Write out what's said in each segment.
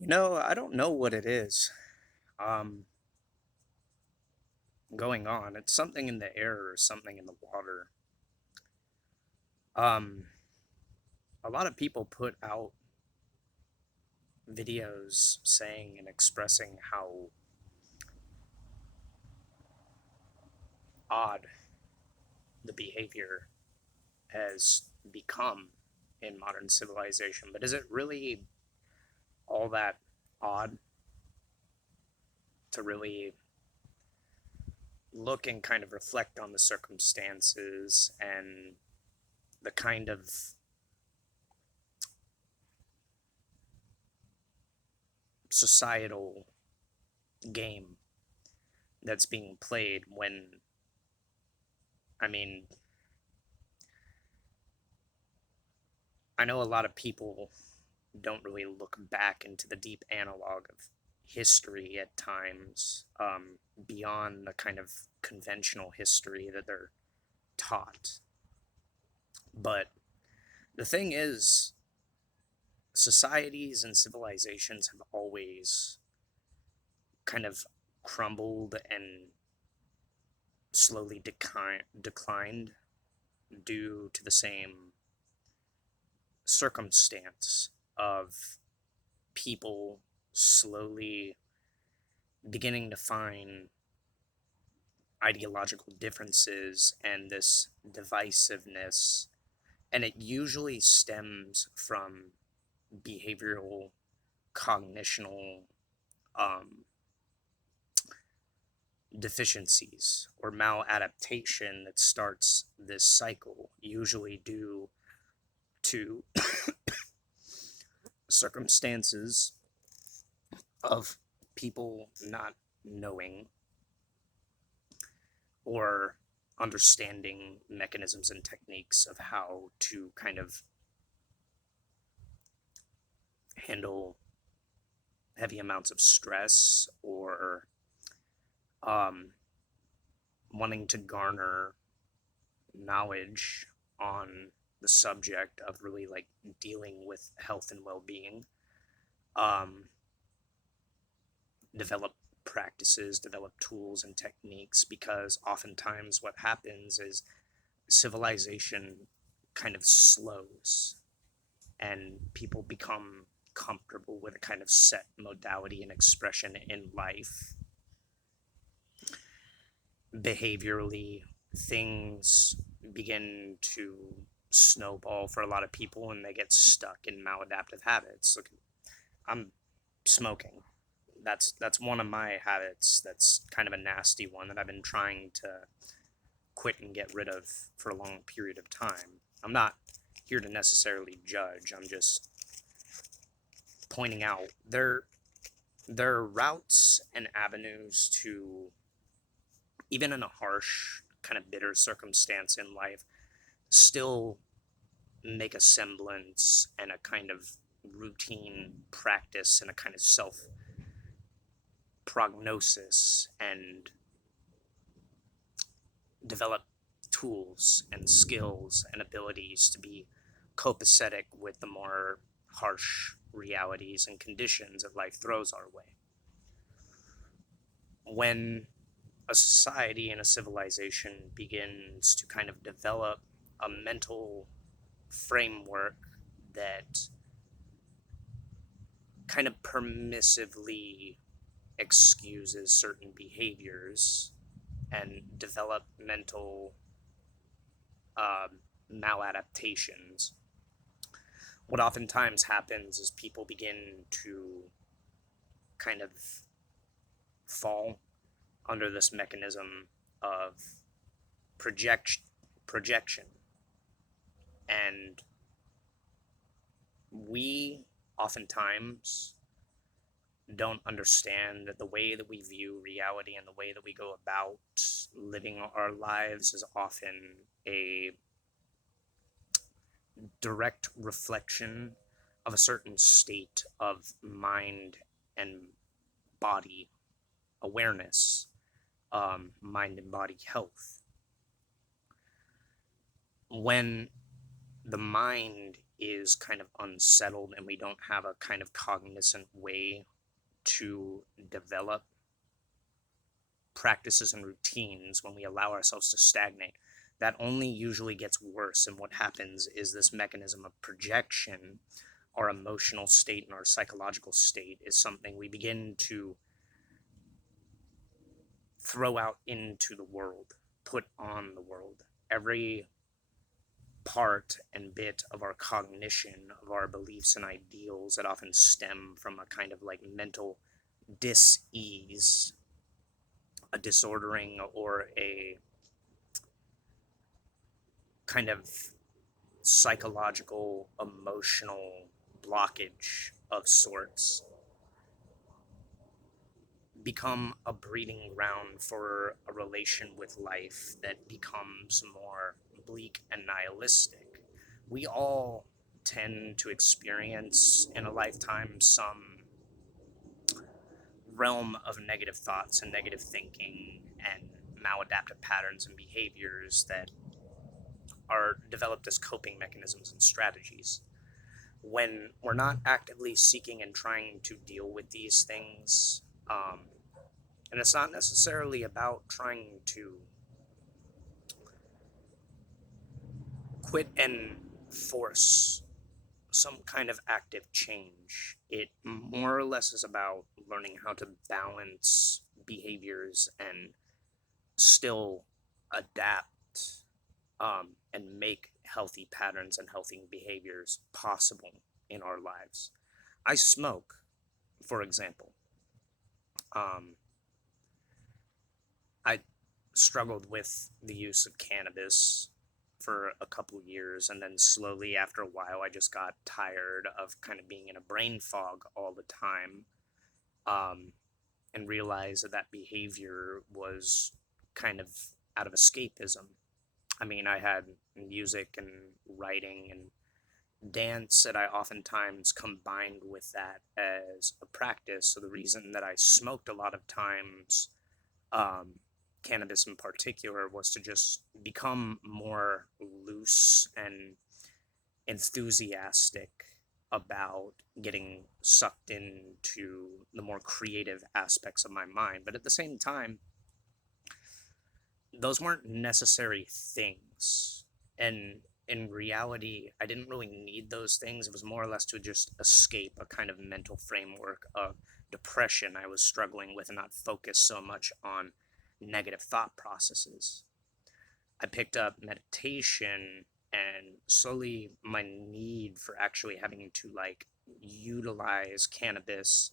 I don't know what it is um, going on. It's something in the air or something in the water. Um, a lot of people put out videos saying and expressing how odd the behavior has become in modern civilization. But is it really all that odd to really look and kind of reflect on the circumstances and the kind of societal game that's being played when I mean, I know a lot of people don't really look back into the deep analog of history at times, beyond the kind of conventional history that they're taught. But the thing is, societies and civilizations have always kind of crumbled and slowly declined due to the same circumstance of people slowly beginning to find ideological differences and this divisiveness. And it usually stems from behavioral, cognitional um, deficiencies or maladaptation that starts this cycle, usually due to circumstances of people not knowing or understanding mechanisms and techniques of how to kind of handle heavy amounts of stress or um, wanting to garner knowledge on the subject of really like dealing with health and well-being, um, develop practices, develop tools and techniques, because oftentimes what happens is civilization kind of slows and people become comfortable with a kind of set modality and expression in life. Behaviorally, things begin to snowball for a lot of people and they get stuck in maladaptive habits. Look, I'm smoking. That's one of my habits. That's kind of a nasty one that I've been trying to quit and get rid of for a long period of time. I'm not here to necessarily judge. I'm just pointing out there are routes and avenues to, even in a harsh kind of bitter circumstance in life, still make a semblance and a kind of routine practice and a kind of self prognosis and develop tools and skills and abilities to be copacetic with the more harsh realities and conditions that life throws our way. When a society and a civilization begins to kind of develop a mental framework that kind of permissively excuses certain behaviors and developmental maladaptations, what oftentimes happens is people begin to kind of fall under this mechanism of project projection, and we oftentimes don't understand that the way that we view reality and the way that we go about living our lives is often a direct reflection of a certain state of mind and body awareness, mind and body health. When the mind is kind of unsettled and we don't have a kind of cognizant way to develop practices and routines, when we allow ourselves to stagnate, that only usually gets worse. And what happens is this mechanism of projection, our emotional state and our psychological state, is something we begin to throw out into the world, put on the world. Every part and bit of our cognition, of our beliefs and ideals that often stem from a kind of like mental dis-ease, a disordering, or a kind of psychological, emotional blockage of sorts, become a breeding ground for a relation with life that becomes more bleak and nihilistic. We all tend to experience in a lifetime some realm of negative thoughts and negative thinking and maladaptive patterns and behaviors that are developed as coping mechanisms and strategies. When we're not actively seeking and trying to deal with these things, and it's not necessarily about trying to quit and force some kind of active change. It more or less is about learning how to balance behaviors and still adapt, and make healthy patterns and healthy behaviors possible in our lives. I smoke, for example. I struggled with the use of cannabis for a couple years, and then slowly after a while I just got tired of kind of being in a brain fog all the time, and realized that that behavior was kind of out of escapism. I mean, I had music and writing and dance that I oftentimes combined with that as a practice. So the reason that I smoked a lot of times, cannabis in particular, was to just become more loose and enthusiastic about getting sucked into the more creative aspects of my mind. But at the same time, those weren't necessary things. And in reality, I didn't really need those things. It was more or less to just escape a kind of mental framework of depression I was struggling with and not focus so much on negative thought processes. I picked up meditation, and slowly my need for actually having to like utilize cannabis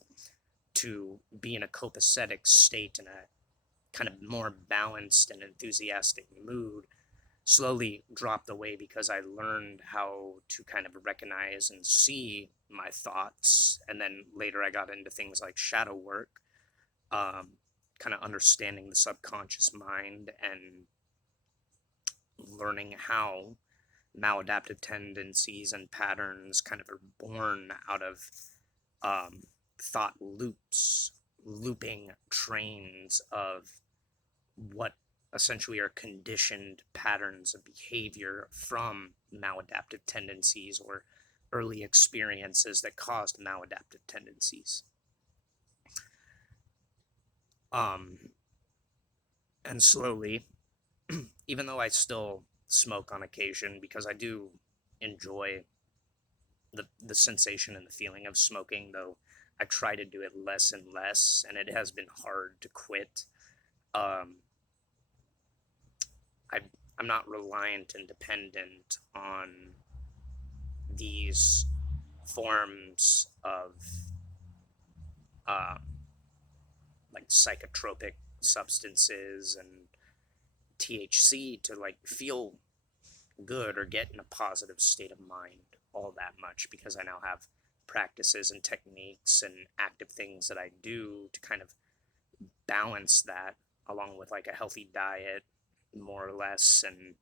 to be in a copacetic state and a kind of more balanced and enthusiastic mood slowly dropped away, because I learned how to kind of recognize and see my thoughts. And then later I got into things like shadow work, kind of understanding the subconscious mind and learning how maladaptive tendencies and patterns kind of are born out of thought loops, looping trains of what essentially are conditioned patterns of behavior from maladaptive tendencies or early experiences that caused maladaptive tendencies. And slowly, even though I still smoke on occasion, because I do enjoy the sensation and the feeling of smoking, though I try to do it less and less, and it has been hard to quit. Um, I, I'm not reliant and dependent on these forms of um, like psychotropic substances and THC to like feel good or get in a positive state of mind all that much, because I now have practices and techniques and active things that I do to kind of balance that, along with like a healthy diet, more or less, and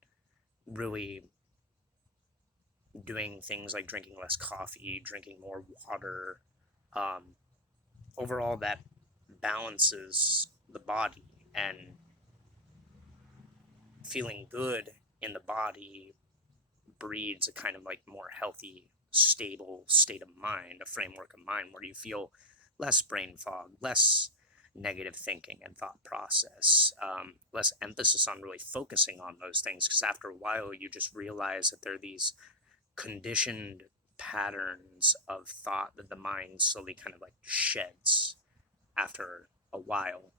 really doing things like drinking less coffee, drinking more water. Um, Overall, that balances the body, and feeling good in the body breeds a kind of like more healthy stable state of mind, a framework of mind where you feel less brain fog, less negative thinking and thought process, less emphasis on really focusing on those things. Because after a while, you just realize that there are these conditioned patterns of thought that the mind slowly kind of like sheds after a while,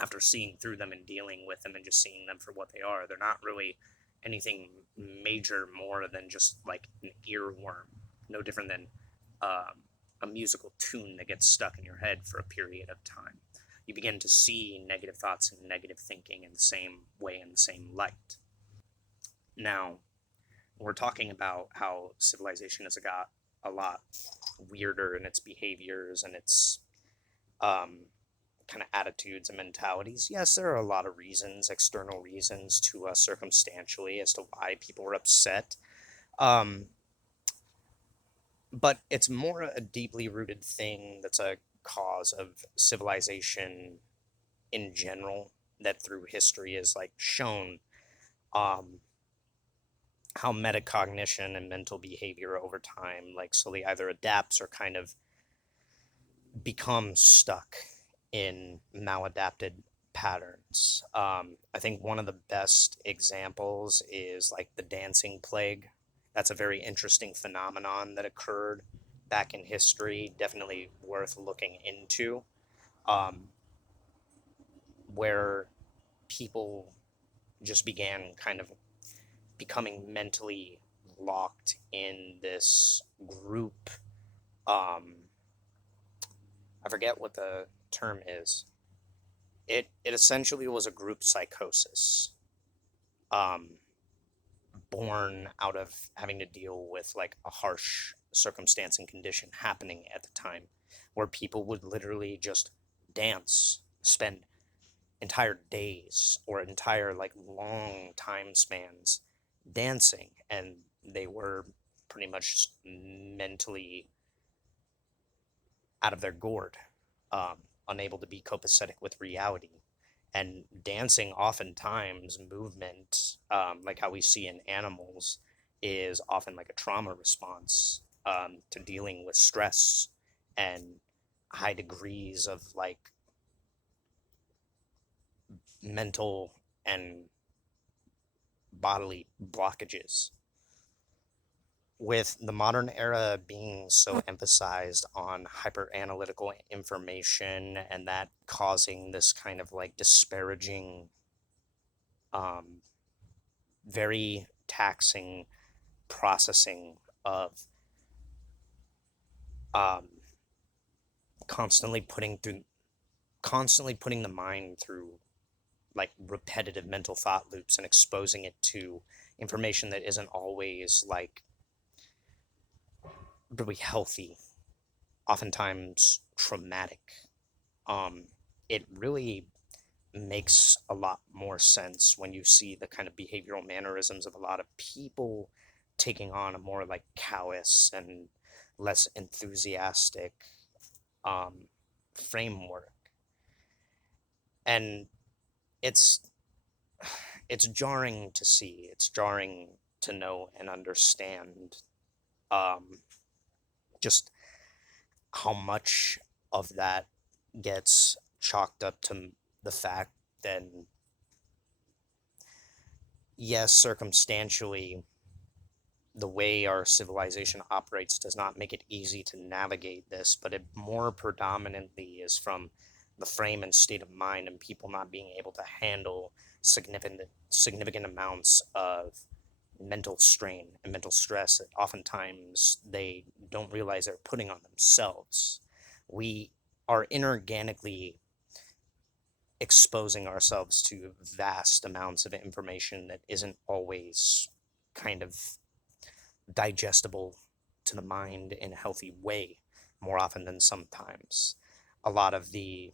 after seeing through them and dealing with them and just seeing them for what they are. They're not really anything major more than just like an earworm, no different than a musical tune that gets stuck in your head for a period of time. You begin to see negative thoughts and negative thinking in the same way, in the same light. Now, we're talking about how civilization has got a lot weirder in its behaviors and its kind of attitudes and mentalities. Yes, there are a lot of reasons, external reasons to us circumstantially as to why people were upset. But it's more a deeply rooted thing that's a cause of civilization in general that through history is like shown how metacognition and mental behavior over time like slowly either adapts or kind of becomes stuck in maladapted patterns. I think one of the best examples is like the dancing plague. That's a very interesting phenomenon that occurred back in history, definitely worth looking into, where people just began kind of becoming mentally locked in this group. I forget what the term is. It essentially was a group psychosis, born out of having to deal with like a harsh circumstance and condition happening at the time, where people would literally just dance, spend entire days or entire like long time spans dancing, and they were pretty much mentally out of their gourd, unable to be copacetic with reality. And dancing, oftentimes, movement, like how we see in animals, is often like a trauma response to dealing with stress and high degrees of like mental and bodily blockages. With the modern era being so emphasized on hyper analytical information and that causing this kind of like disparaging, very taxing processing of constantly putting the mind through like repetitive mental thought loops and exposing it to information that isn't always like really healthy, oftentimes traumatic. It really makes a lot more sense when you see the kind of behavioral mannerisms of a lot of people taking on a more like callous and less enthusiastic framework. And it's jarring to see, it's jarring to know and understand just how much of that gets chalked up to the fact that, yes, circumstantially, the way our civilization operates does not make it easy to navigate this, but it more predominantly is from the frame and state of mind and people not being able to handle significant amounts of mental strain and mental stress that oftentimes they don't realize they're putting on themselves. We are inorganically exposing ourselves to vast amounts of information that isn't always kind of digestible to the mind in a healthy way, more often than sometimes. A lot of the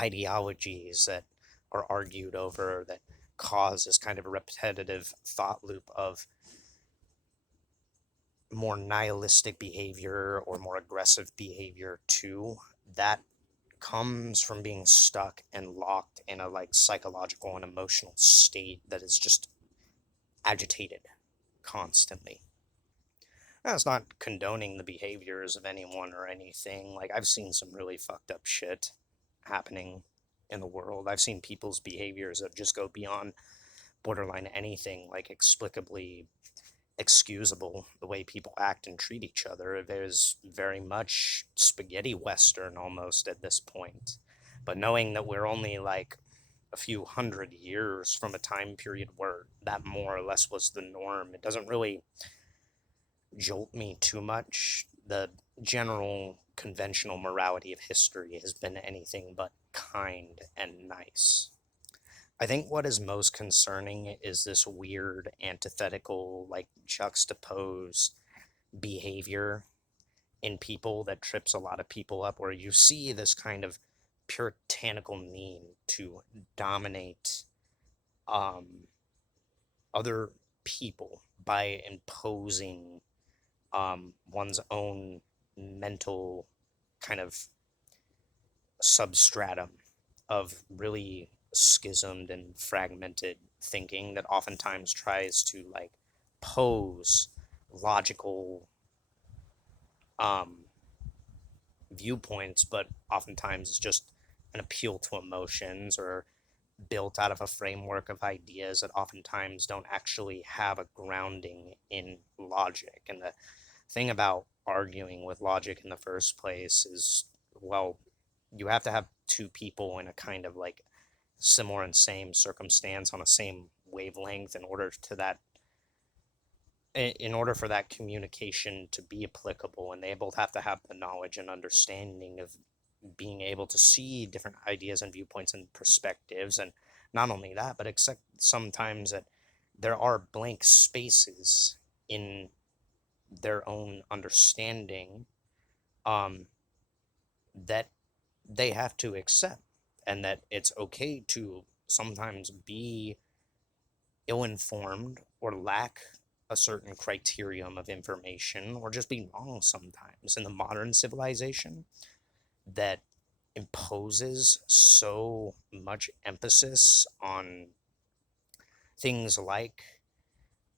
ideologies that are argued over that cause this kind of a repetitive thought loop of more nihilistic behavior or more aggressive behavior too, that comes from being stuck and locked in a like psychological and emotional state that is just agitated constantly. That's not condoning the behaviors of anyone or anything. Like, I've seen some really fucked up shit happening in the world. I've seen people's behaviors that just go beyond borderline anything, like explicably excusable, the way people act and treat each other. There's very much spaghetti western almost at this point. But knowing that we're only like a few hundred years from a time period where that more or less was the norm, it doesn't really jolt me too much. The general conventional morality of history has been anything but kind and nice. I think what is most concerning is this weird antithetical, like juxtaposed behavior in people that trips a lot of people up, where you see this kind of puritanical need to dominate um, other people by imposing one's own mental kind of substratum of really schismed and fragmented thinking that oftentimes tries to like pose logical um, viewpoints, but oftentimes it's just an appeal to emotions or built out of a framework of ideas that oftentimes don't actually have a grounding in logic. And the thing about arguing with logic in the first place is, well, you have to have two people in a kind of like similar and same circumstance on a same wavelength in order for that communication to be applicable, and they both have to have the knowledge and understanding of being able to see different ideas and viewpoints and perspectives. And not only that, but except sometimes that there are blank spaces in their own understanding um, that they have to accept, and that it's okay to sometimes be ill-informed or lack a certain criterion of information or just be wrong sometimes. In the modern civilization that imposes so much emphasis on things like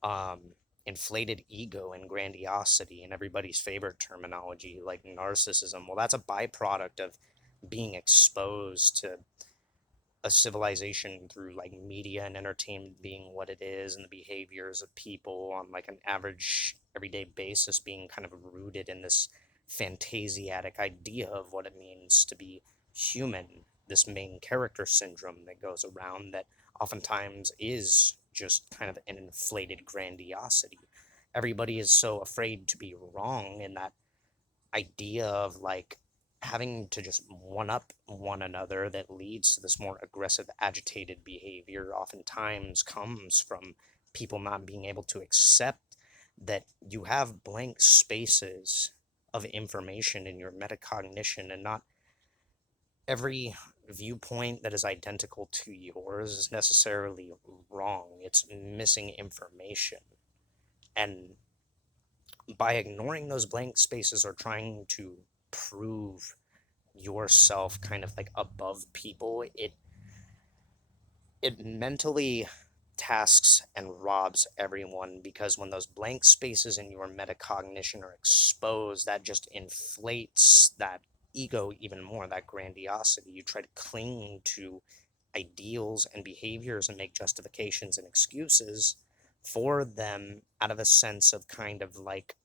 um, inflated ego and grandiosity, and everybody's favorite terminology like narcissism, well, that's a byproduct of being exposed to a civilization through like media and entertainment being what it is, and the behaviors of people on like an average everyday basis being kind of rooted in this fantasiatic idea of what it means to be human, this main character syndrome that goes around that oftentimes is just kind of an inflated grandiosity. Everybody is so afraid to be wrong in that idea of like having to just one up one another that leads to this more aggressive, agitated behavior, oftentimes comes from people not being able to accept that you have blank spaces of information in your metacognition, and not every viewpoint that is identical to yours is necessarily wrong. It's missing information. And by ignoring those blank spaces or trying to prove yourself kind of like above people, it mentally tasks and robs everyone, because when those blank spaces in your metacognition are exposed, that just inflates that ego even more, that grandiosity. You try to cling to ideals and behaviors and make justifications and excuses for them out of a sense of kind of like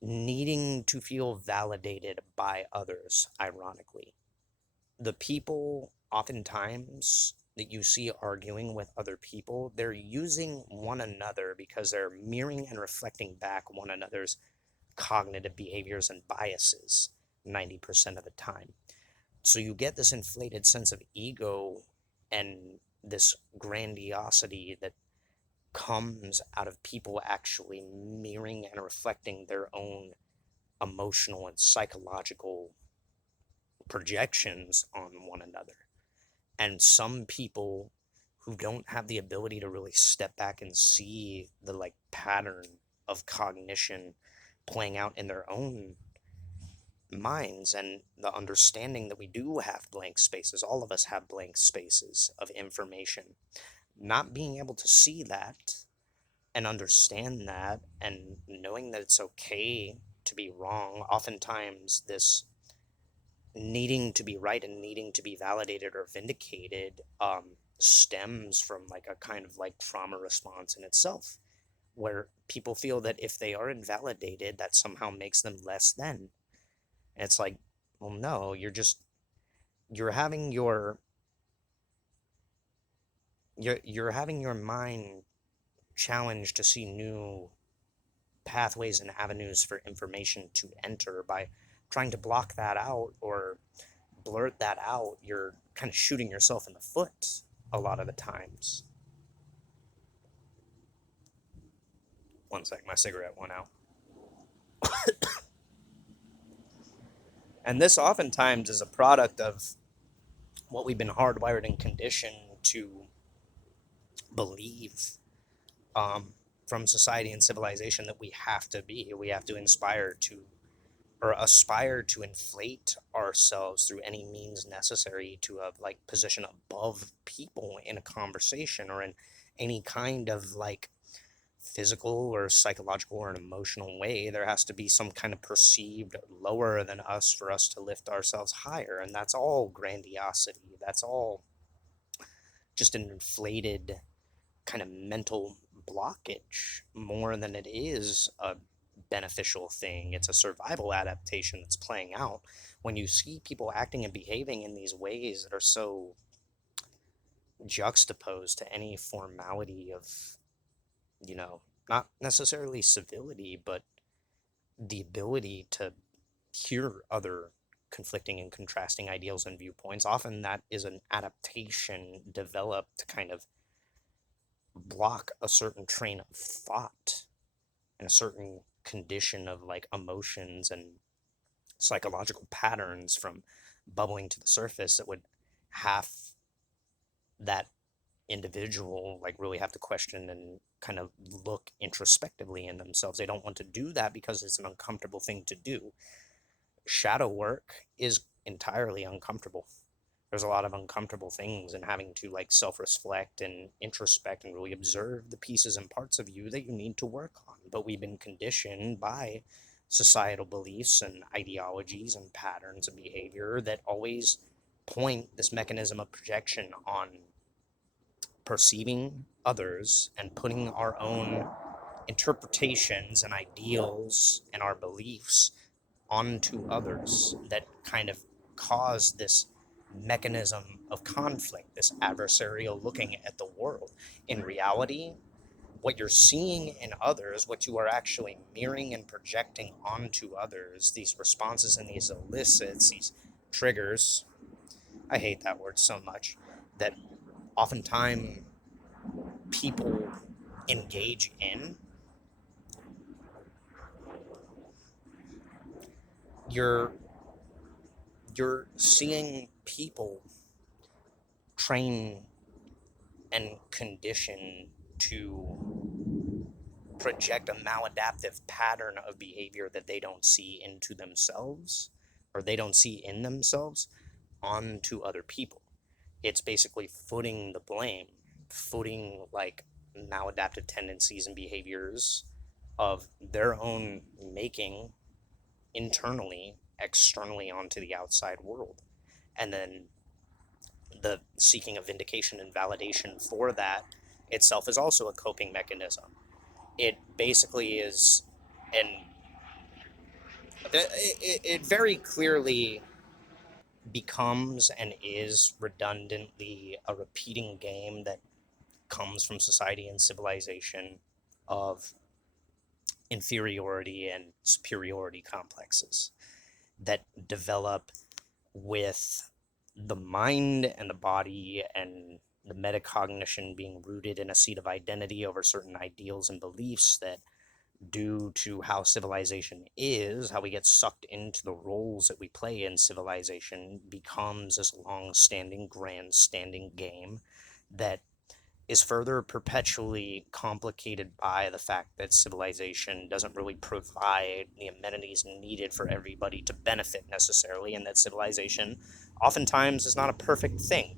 needing to feel validated by others, ironically. The people oftentimes that you see arguing with other people, they're using one another because they're mirroring and reflecting back one another's cognitive behaviors and biases 90% of the time. So you get this inflated sense of ego and this grandiosity that comes out of people actually mirroring and reflecting their own emotional and psychological projections on one another. And some people who don't have the ability to really step back and see the like pattern of cognition playing out in their own minds, and the understanding that we do have blank spaces, all of us have blank spaces of information, not being able to see that and understand that, and knowing that it's okay to be wrong. Oftentimes this needing to be right and needing to be validated or vindicated stems from like a kind of like trauma response in itself, where people feel that if they are invalidated, that somehow makes them less than. And it's like, well, no, you're having you're having your mind challenged to see new pathways and avenues for information to enter. By trying to block that out or blurt that out, you're kind of shooting yourself in the foot a lot of the times. One sec, my cigarette went out. And this oftentimes is a product of what we've been hardwired and conditioned to believe, from society and civilization, that we have to be. We have to inspire to, or aspire to, inflate ourselves through any means necessary to a like position above people in a conversation or in any kind of like physical or psychological or an emotional way. There has to be some kind of perceived lower than us for us to lift ourselves higher, and that's all grandiosity. That's all just an inflated kind of mental blockage more than it is a beneficial thing. It's a survival adaptation that's playing out. When you see people acting and behaving in these ways that are so juxtaposed to any formality of, not necessarily civility, but the ability to hear other conflicting and contrasting ideals and viewpoints, often that is an adaptation developed to kind of block a certain train of thought and a certain condition of like emotions and psychological patterns from bubbling to the surface that would have that individual like really have to question and kind of look introspectively in themselves. They don't want to do that because it's an uncomfortable thing to do. Shadow work is entirely uncomfortable. There's a lot of uncomfortable things in having to like self-reflect and introspect and really observe the pieces and parts of you that you need to work on. But we've been conditioned by societal beliefs and ideologies and patterns of behavior that always point this mechanism of projection on perceiving others and putting our own interpretations and ideals and our beliefs onto others, that kind of cause this mechanism of conflict, this adversarial looking at the world. In reality, what you're seeing in others, what you are actually mirroring and projecting onto others, these responses and these elicits, these triggers, I hate that word so much, that oftentimes people engage in, you're seeing people train and condition to project a maladaptive pattern of behavior that they don't see into themselves, or they don't see in themselves, onto other people. It's basically footing the blame, footing like maladaptive tendencies and behaviors of their own making internally, externally onto the outside world. And then the seeking of vindication and validation for that itself is also a coping mechanism. It basically is, and it very clearly becomes and is redundantly a repeating game that comes from society and civilization of inferiority and superiority complexes that develop with the mind and the body and the metacognition being rooted in a seat of identity over certain ideals and beliefs that, due to how civilization is, how we get sucked into the roles that we play in civilization, becomes this long-standing, grand-standing game that is further perpetually complicated by the fact that civilization doesn't really provide the amenities needed for everybody to benefit necessarily, and that civilization oftentimes is not a perfect thing.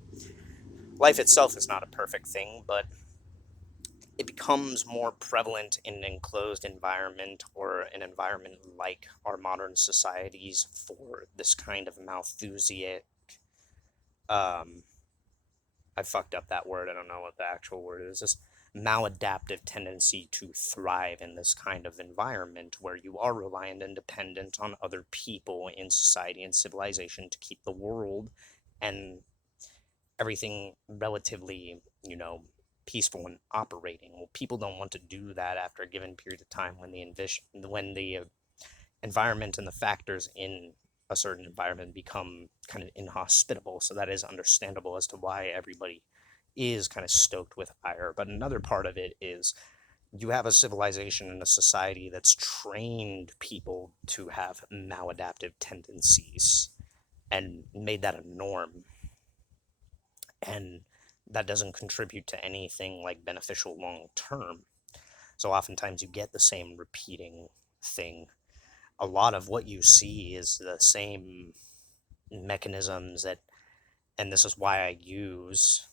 Life itself is not a perfect thing, but it becomes more prevalent in an enclosed environment or an environment like our modern societies for this kind of Malthusian, um, I fucked up that word. I don't know what the actual word is. This maladaptive tendency to thrive in this kind of environment where you are reliant and dependent on other people in society and civilization to keep the world and everything relatively, peaceful and operating. Well, people don't want to do that after a given period of time when the environment and the factors in a certain environment become kind of inhospitable. So that is understandable as to why everybody is kind of stoked with ire. But another part of it is you have a civilization and a society that's trained people to have maladaptive tendencies and made that a norm. And that doesn't contribute to anything like beneficial long term. So oftentimes you get the same repeating thing. A lot of what you see is the same mechanisms that, and this is why I use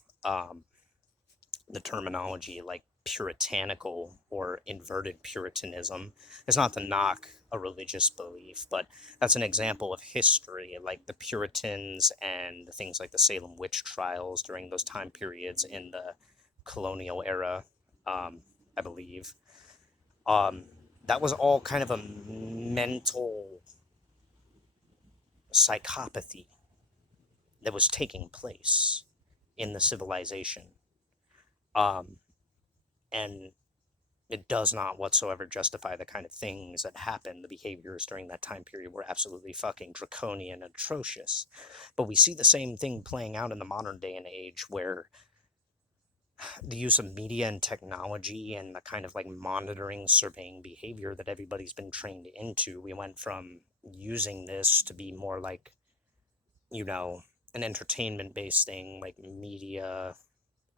the terminology like puritanical or inverted puritanism. It's not to knock a religious belief, but that's an example of history, like the Puritans and things like the Salem witch trials during those time periods in the colonial era, I believe. Um, that was all kind of a mental psychopathy that was taking place in the civilization. Um, and it does not whatsoever justify the kind of things that happened. The behaviors during that time period were absolutely fucking draconian and atrocious. But we see the same thing playing out in the modern day and age where the use of media and technology and the kind of like monitoring, surveying behavior that everybody's been trained into, we went from using this to be more like, an entertainment based thing like media,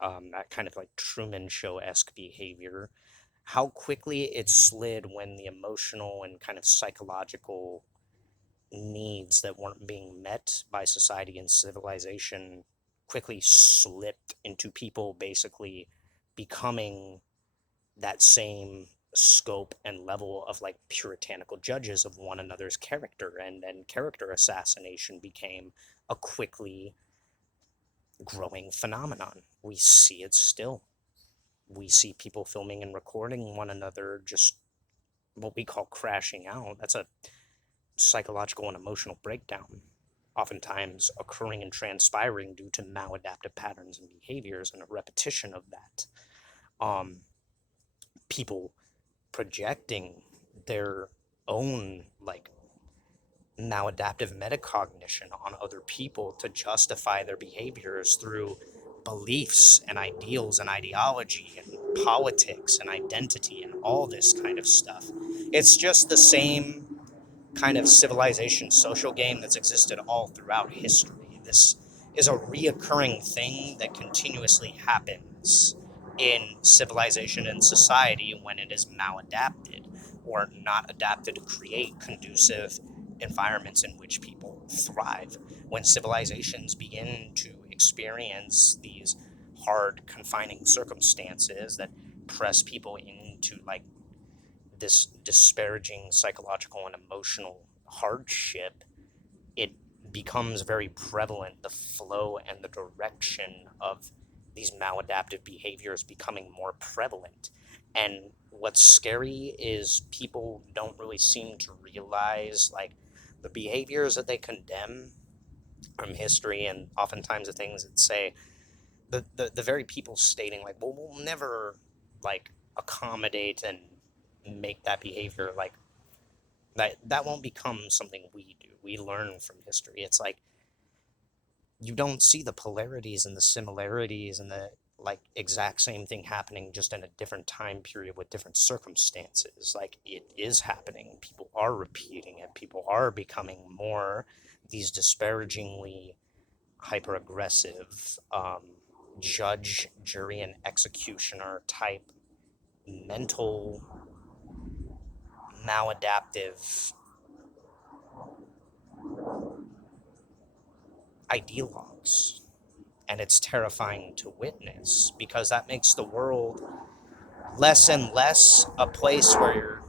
that kind of like Truman Show-esque behavior, how quickly it slid when the emotional and kind of psychological needs that weren't being met by society and civilization quickly slipped into people basically becoming that same scope and level of like puritanical judges of one another's character, and then character assassination became a quickly growing phenomenon. We see it still. We see people filming and recording one another, just what we call crashing out. That's a psychological and emotional breakdown, oftentimes occurring and transpiring due to maladaptive patterns and behaviors and a repetition of that. Um, People projecting their own like maladaptive metacognition on other people to justify their behaviors through beliefs and ideals and ideology and politics and identity and all this kind of stuff. It's just the same kind of civilization social game that's existed all throughout history. This is a reoccurring thing that continuously happens in civilization and society when it is maladapted or not adapted to create conducive environments in which people thrive. When civilizations begin to experience these hard, confining circumstances that press people into like this disparaging psychological and emotional hardship, it becomes very prevalent, the flow and the direction of these maladaptive behaviors becoming more prevalent. And what's scary is people don't really seem to realize like the behaviors that they condemn from history, and oftentimes the things that say the very people stating like, well, we'll never like accommodate and make that behavior like that won't become something we do. We learn from history. It's like you don't see the polarities and the similarities and the like exact same thing happening just in a different time period with different circumstances. Like it is happening. People are repeating it. People are becoming more these disparagingly hyper aggressive judge, jury, and executioner type mental maladaptive ideologues. And it's terrifying to witness because that makes the world less and less a place where